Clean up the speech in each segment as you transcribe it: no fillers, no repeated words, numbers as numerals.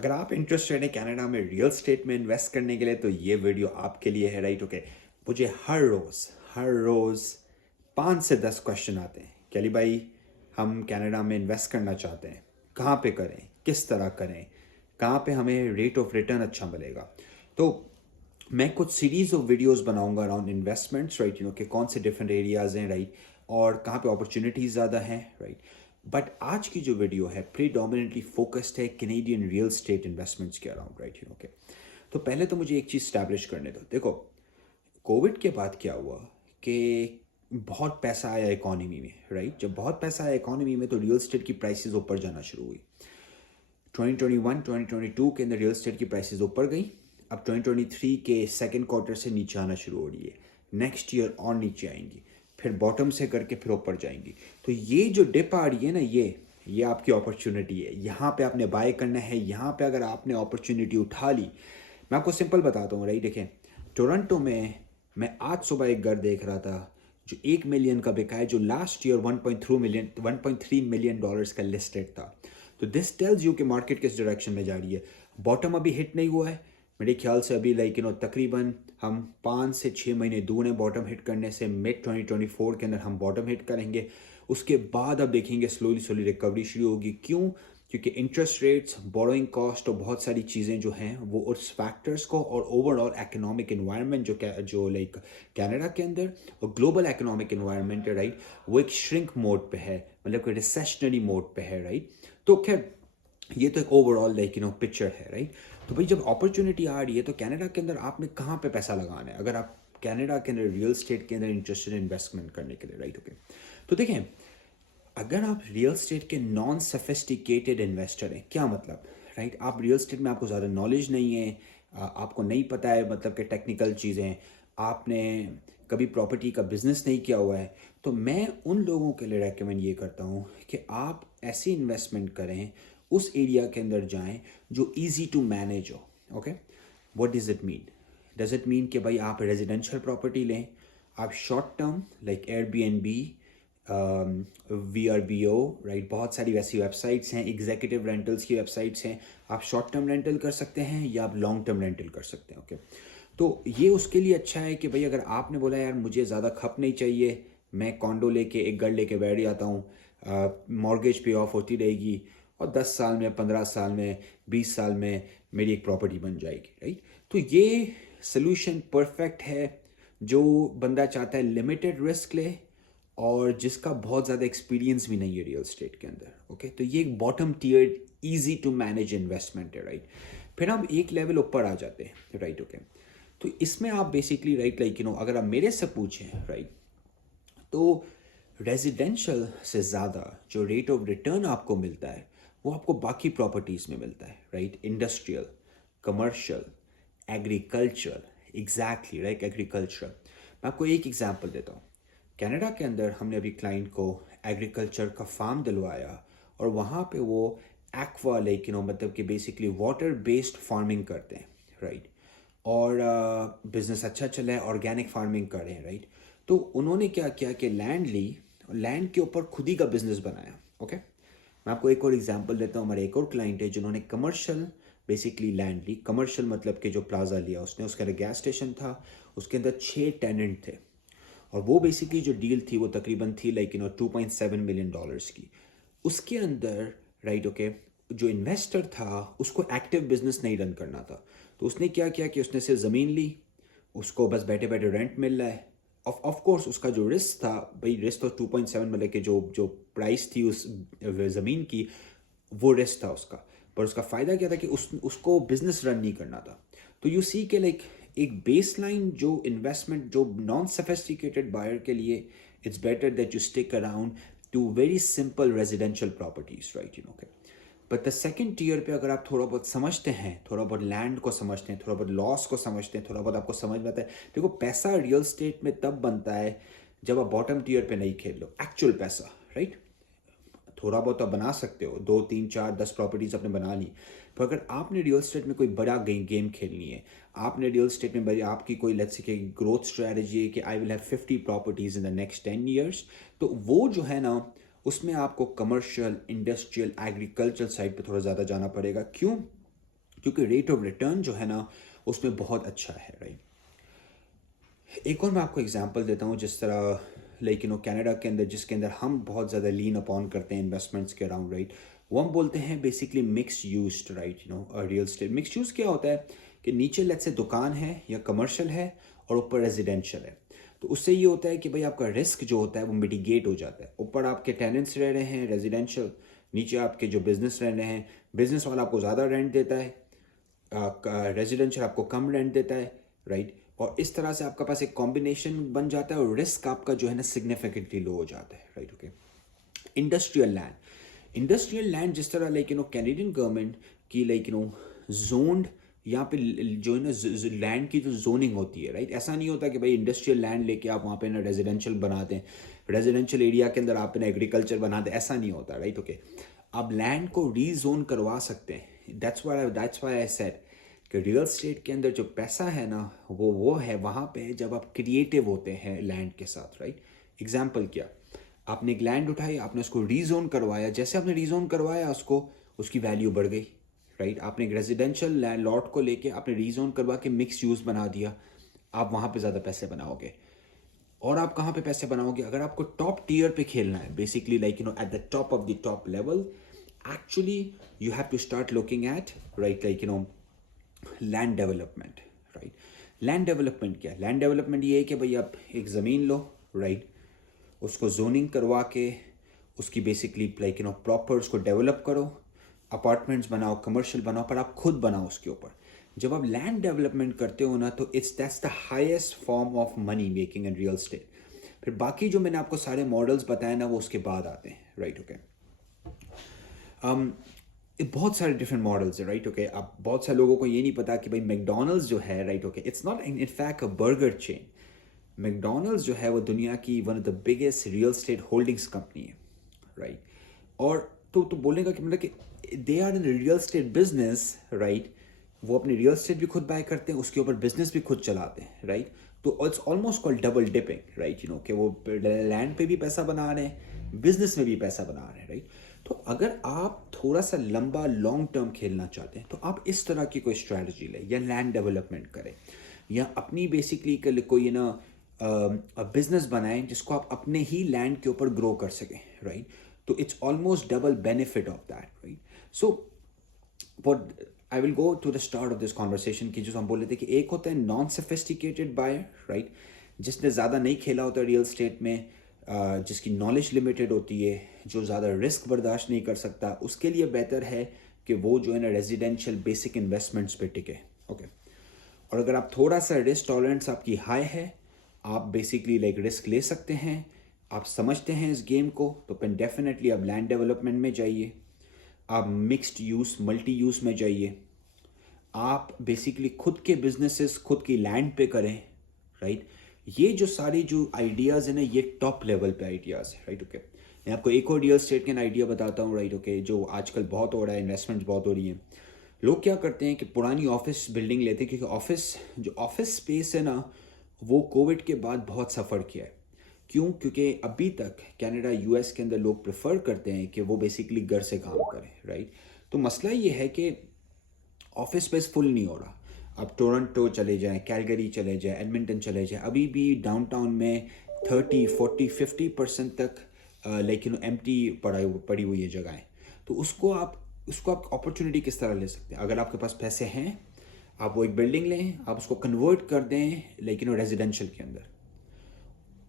अगर आप इंटरेस्टेड हैं कनाडा में रियल स्टेट में इन्वेस्ट करने के लिए तो ये वीडियो आपके लिए है, राइट? ओके। मुझे हर रोज़ 5 से 10 क्वेश्चन आते हैं कि अली भाई, हम कनाडा में इन्वेस्ट करना चाहते हैं, कहाँ पे करें, किस तरह करें, कहाँ पे हमें रेट ऑफ रिटर्न अच्छा मिलेगा। तो मैं कुछ सीरीज ऑफ वीडियोस बनाऊंगा अराउंड इन्वेस्टमेंट्स, राइट, कि कौन से डिफरेंट एरियाज हैं, राइट, और कहाँ पे अपॉर्चुनिटीज़ ज़्यादा हैं, राइट। बट आज की जो वीडियो है प्रीडोमिनेटली फोकस्ड है कैनेडियन रियल स्टेट इन्वेस्टमेंट्स के अराउंड, राइट, ओके। तो पहले तो मुझे एक चीज़ स्टैब्लिश करने दो। देखो, कोविड के बाद क्या हुआ कि बहुत पैसा आया इकोनॉमी में, राइट। जब बहुत पैसा आया इकोनॉमी में तो रियल स्टेट की प्राइसेस ऊपर जाना शुरू हुई। 2021 2022 के अंदर रियल स्टेट की प्राइसेस ऊपर गई। अब 2023 के सेकंड क्वार्टर से नीचे आना शुरू हो रही है। नेक्स्ट ईयर और नीचे आएंगी, फिर बॉटम से करके फिर ऊपर जाएंगी। तो ये जो डिप आ रही है ना, ये आपकी अपॉर्चुनिटी है। यहाँ पे आपने बाय करना है। यहाँ पे अगर आपने अपॉर्चुनिटी उठा ली, मैं आपको सिंपल बताता हूँ, राइट। देखें, टोरंटो में मैं आज सुबह एक घर देख रहा था जो 1 मिलियन का बिका है, जो लास्ट ईयर 1.3 मिलियन डॉलर्स का लिस्टेड था। तो दिस टेल्स यू कि मार्केट किस डायरेक्शन में जा रही है। बॉटम अभी हिट नहीं हुआ है मेरे ख्याल से। अभी तकरीबन हम 5 से 6 महीने दूर हैं बॉटम हिट करने से। मिड 2024 के अंदर हम बॉटम हिट करेंगे। उसके बाद अब देखेंगे स्लोली स्लोली रिकवरी शुरू होगी। क्यों? क्योंकि इंटरेस्ट रेट्स, बोरोइंग कॉस्ट और बहुत सारी चीज़ें जो हैं वो उस फैक्टर्स को, और ओवरऑल इकोनॉमिक इन्वायरमेंट जो लाइक कनाडा के अंदर और ग्लोबल इकोनॉमिक इन्वायरमेंट है, राइट, वो एक श्रिंक मोड पे है, मतलब कि रिसेशनरी मोड पे है, राइट। तो खैर, ये तो एक ओवरऑल पिक्चर है, राइट। तो भाई, जब अपॉर्चुनिटी आ रही है तो कनाडा के अंदर आपने कहाँ पे पैसा लगाना है अगर आप कनाडा के अंदर रियल स्टेट के अंदर इंटरेस्टेड इन्वेस्टमेंट करने के लिए, राइट, ओके। तो देखें, अगर आप रियल स्टेट के नॉन सफिस्टिकेटेड इन्वेस्टर हैं, क्या मतलब, राइट, आप रियल स्टेट में आपको ज़्यादा नॉलेज नहीं है, आपको नहीं पता है मतलब कि टेक्निकल चीज़ें, आपने कभी प्रॉपर्टी का बिजनेस नहीं किया हुआ है, तो मैं उन लोगों के लिए रेकमेंड ये करता हूँ कि आप ऐसी इन्वेस्टमेंट करें, उस एरिया के अंदर जाएं जो इजी टू मैनेज हो। Okay, what does it mean? Does it mean कि भाई आप रेजिडेंशियल प्रॉपर्टी लें, आप short term like Airbnb, VRBO, right, बहुत सारी वैसी वेबसाइट्स हैं, एग्जीक्यूटिव रेंटल्स की वेबसाइट्स हैं। आप शॉर्ट टर्म रेंटल कर सकते हैं या आप लॉन्ग टर्म रेंटल कर सकते हैं, ओके। तो ये उसके लिए अच्छा है कि भाई अगर आपने बोला यार मुझे ज़्यादा खप नहीं चाहिए, मैं कॉन्डो लेके एक घर लेके बैठ जाता हूँ, मॉर्गेज पे ऑफ होती रहेगी और 10 साल में, 15 साल में, 20 साल में मेरी एक प्रॉपर्टी बन जाएगी, राइट। तो ये सोल्यूशन परफेक्ट है जो बंदा चाहता है लिमिटेड रिस्क ले और जिसका बहुत ज़्यादा एक्सपीरियंस भी नहीं है रियल स्टेट के अंदर, ओके। तो ये एक bottom tier easy to manage investment है, राइट। फिर हम एक लेवल ऊपर आ जाते हैं, राइट, ओके। तो इसमें आप बेसिकली, राइट, अगर आप मेरे से पूछें, राइट, तो रेजिडेंशियल से ज़्यादा जो रेट ऑफ रिटर्न आपको मिलता है वो आपको बाकी प्रॉपर्टीज़ में मिलता है, right. Industrial, commercial, agriculture, exactly, right, agriculture. मैं आपको एक एग्जांपल देता हूँ। कनाडा के अंदर हमने अभी क्लाइंट को एग्रीकल्चर का फार्म दिलवाया और वहाँ पे वो एक्वा मतलब कि बेसिकली वाटर बेस्ड फार्मिंग करते हैं, राइट। और बिज़नेस अच्छा चला है, ऑर्गेनिक फार्मिंग कर रहे हैं, राइट। तो उन्होंने क्या किया कि लैंड ली, लैंड के ऊपर खुद ही का बिजनेस बनाया, ओके। मैं आपको एक और एग्जांपल देता हूँ। हमारे एक और क्लाइंट है जिन्होंने कमर्शियल बेसिकली लैंड ली। कमर्शियल मतलब कि जो प्लाजा लिया उसने, उसके अंदर गैस स्टेशन था, उसके अंदर 6 टेनेंट थे और वो बेसिकली जो डील थी वो तकरीबन थी $2.7 मिलियन की। उसके अंदर, राइट, ओके, जो इन्वेस्टर था उसको एक्टिव बिजनेस नहीं रन करना था। तो उसने क्या किया कि उसने सिर्फ ज़मीन ली, उसको बस बैठे बैठे रेंट मिल रहा है। ऑफ कोर्स उसका जो रिस्क था, भाई रिस्क तो 2.7 मतलब कि जो जो प्राइस थी उस ज़मीन की, वो रिस्क था उसका। पर उसका फ़ायदा क्या था कि उसको बिजनेस रन नहीं करना था। तो यू सी के लाइक एक बेसलाइन जो इन्वेस्टमेंट जो नॉन सफिस्टिकेटेड बायर के लिए, it's better that you stick around to very simple residential properties, right, but the second tier पे अगर आप थोड़ा बहुत समझते हैं, थोड़ा बहुत लैंड को समझते हैं, थोड़ा बहुत लॉस को समझते हैं, थोड़ा बहुत आपको समझ में आता है। देखो, पैसा रियल स्टेट में तब बनता है जब आप बॉटम टीयर पे नहीं खेल लो, एक्चुअल पैसा, राइट। थोड़ा बहुत आप बना सकते हो, 2 3 4 10 प्रॉपर्टीज आपने बना ली। पर अगर आपने रियल स्टेट में कोई बड़ा गेम खेलनी है, आपने रियल स्टेट में बड़ी आपकी कोई लेट्स से कि ग्रोथ स्ट्रेटजी है कि I will have 50 properties in the next 10 years, तो वो जो है ना, उसमें आपको कमर्शियल, इंडस्ट्रियल, एग्रीकल्चर साइड पे थोड़ा ज़्यादा जाना पड़ेगा। क्यों? क्योंकि रेट ऑफ रिटर्न जो है ना उसमें बहुत अच्छा है, राइट। एक और मैं आपको एग्जांपल देता हूँ, जिस तरह लाइक कनाडा के अंदर, जिसके अंदर हम बहुत ज़्यादा लीन अपॉन करते हैं इन्वेस्टमेंट्स के अराउंड, राइट। वो हम बोलते हैं basically mix use, right, real estate. Mix use क्या होता है कि नीचे लेट्स से दुकान है या कमर्शियल है और ऊपर रेजिडेंशियल है। तो उससे ये होता है कि भाई आपका रिस्क जो होता है वो मिटिगेट हो जाता है। ऊपर आपके टेनेंट्स रह रहे हैं रेजिडेंशियल, नीचे आपके जो बिजनेस रह रहे हैं, बिजनेस वाला आपको ज़्यादा रेंट देता है, रेजिडेंशियल आपको कम रेंट देता है, राइट। और इस तरह से आपका पास एक कॉम्बिनेशन बन जाता है और रिस्क आपका जो है ना सिग्निफिकेंटली लो हो जाता है, राइट। ओके, इंडस्ट्रियल लैंड जिस तरह लाइक कैनेडियन गवर्नमेंट की लाइक जोन्ड यहाँ पे जो है ना लैंड की जो जोनिंग होती है, राइट। ऐसा नहीं होता कि भाई इंडस्ट्रियल लैंड लेके आप वहाँ पे ना रेजिडेंशियल बना दें, रेजिडेंशियल एरिया के अंदर आप ना एग्रीकल्चर बना दें, ऐसा नहीं होता, राइट। ओके, आप लैंड को रीजोन करवा सकते हैं। दैट्स व्हाई आई सेड कि रियल स्टेट के अंदर जो पैसा है ना वो है वहाँ पे जब आप क्रिएटिव होते हैं लैंड के साथ, राइट। एग्जाम्पल क्या, आपने एक लैंड उठाई, आपने उसको रीजोन करवाया, जैसे आपने रीजोन करवाया उसको, उसकी वैल्यू बढ़ गई, राइट। आपने एक रेजिडेंशियल लैंड लॉट को लेके आपने रीजोन करवा के मिक्स यूज़ बना दिया, आप वहाँ पे ज़्यादा पैसे बनाओगे। और आप कहाँ पे पैसे बनाओगे, अगर आपको टॉप टीयर पे खेलना है, basically like at the top of the top level, actually you have to start looking at, right, like land development, right. Land development क्या है? लैंड डेवलपमेंट ये है कि भाई आप एक ज़मीन लो, राइट, उसको जोनिंग करवा के उसकी बेसिकली लाइक प्रॉपर उसको डेवलप करो, अपार्टमेंट्स बनाओ, कमर्शियल बनाओ, पर आप खुद बनाओ उसके ऊपर। जब आप लैंड डेवलपमेंट करते हो ना तो that's the highest form of money making in real state. फिर बाकी जो मैंने आपको सारे मॉडल्स बताए ना वो उसके बाद आते हैं, राइट। ओके, बहुत सारे डिफरेंट मॉडल्स है, राइट। ओके, अब बहुत सारे लोगों को ये नहीं पता कि भाई मैकडोनल्ड्स जो है, right, okay, it's not in fact a burger chain. McDonald's जो है वो दुनिया की one of the biggest real estate holdings company है, राइट। और तो बोलेगा कि मतलब कि they are in real estate business, right. वो अपनी रियल स्टेट भी खुद बाय करते हैं, उसके ऊपर बिजनेस भी खुद चलाते हैं, राइट। तो it's almost called double dipping, right, कि वो लैंड पे भी पैसा बना रहे हैं, बिजनेस में भी पैसा बना रहे हैं, राइट। तो अगर आप थोड़ा सा लंबा लॉन्ग टर्म खेलना चाहते हैं तो आप इस तरह की कोई स्ट्रैटेजी लें, या लैंड डेवलपमेंट करें, या अपनी बेसिकली कोई ना बिजनेस बनाएं जिसको आप अपने ही लैंड के ऊपर ग्रो कर सकें, राइट। तो it's almost double benefit of that, right. So what I will go to the start of this conversation की जो हम बोल रहे थे कि एक होता है नॉन सोफिस्टिकेटेड बायर, राइट, जिसने ज़्यादा नहीं खेला होता रियल स्टेट में, जिसकी नॉलेज लिमिटेड होती है, जो ज़्यादा रिस्क बर्दाश्त नहीं कर सकता, उसके लिए बेहतर है कि वो जो है ना रेजिडेंशियल बेसिक इन्वेस्टमेंट्स पे टिके, ओके। और अगर आप थोड़ा सा रिस्क टॉलरेंस आपकी हाई है, आप बेसिकली लाइक रिस्क ले सकते हैं, आप समझते हैं इस गेम को, तो फिर डेफिनेटली आप लैंड डेवलपमेंट में जाइए, आप मिक्स्ड यूज़ मल्टी यूज़ में जाइए, आप बेसिकली खुद के बिजनेसेस खुद की लैंड पे करें, राइट। ये जो सारी जो आइडियाज़ हैं ना ये टॉप लेवल पे आइडियाज़ है, राइट। ओके, मैं आपको एक और रियल स्टेट के आइडिया बताता हूँ, राइट। ओके, जो आजकल बहुत हो रहा है, इन्वेस्टमेंट्स बहुत हो रही हैं। लोग क्या करते हैं कि पुरानी ऑफिस बिल्डिंग लेते हैं, क्योंकि जो ऑफिस स्पेस है ना वो कोविड के बाद बहुत सफ़र किया है। क्यों? क्योंकि अभी तक कनाडा यूएस के अंदर लोग प्रेफर करते हैं कि वो बेसिकली घर से काम करें, राइट। तो मसला ये है कि ऑफिस स्पेस फुल नहीं हो रहा। आप टोरंटो चले जाएं, कैलगरी चले जाएं, एडमिंटन चले जाएं, अभी भी डाउनटाउन में 30, 40, 50% तक लाइक एम्प्टी पड़ी हुई है जगहें। तो उसको आप अपॉर्चुनिटी किस तरह ले सकते हैं? अगर आपके पास पैसे हैं, आप वो एक बिल्डिंग लें, आप उसको कन्वर्ट कर दें लेकिन रेजिडेंशियल के अंदर।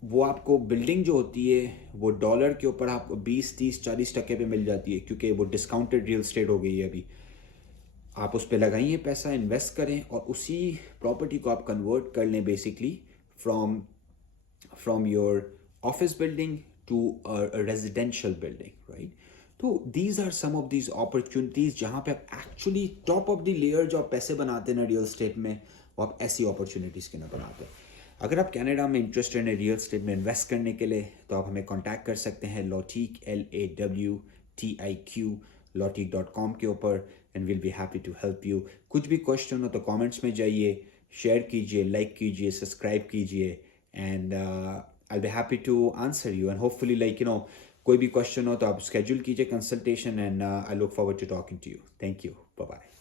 वो आपको बिल्डिंग जो होती है वो डॉलर के ऊपर आपको 20, 30, 40% पे मिल जाती है, क्योंकि वो डिस्काउंटेड रियल स्टेट हो गई है अभी। आप उस पर लगाइए पैसा, इन्वेस्ट करें, और उसी प्रॉपर्टी को आप कन्वर्ट कर लें basically from your office building to residential building, right. तो these are some of these opportunities जहाँ पे आप actually top of the layer जो आप पैसे बनाते हैं ना रियल स्टेट में, वो आप ऐसी अपॉर्चुनिटीज़ के ना बनाते हैं। अगर आप कनाडा में इंटरेस्टेड हैं रियल स्टेट में इन्वेस्ट करने के लिए तो आप हमें कांटेक्ट कर सकते हैं लॉटीक LAWTIQ lawtik.com के ऊपर, and will be happy to help you. कुछ भी क्वेश्चन हो तो कमेंट्स में जाइए, शेयर कीजिए, लाइक कीजिए, सब्सक्राइब कीजिए, and I will be happy to answer you. And hopefully like कोई भी क्वेश्चन हो तो आप स्केड्यूल कीजिए consultation, and I look forward to talking to you. Thank you, bye bye.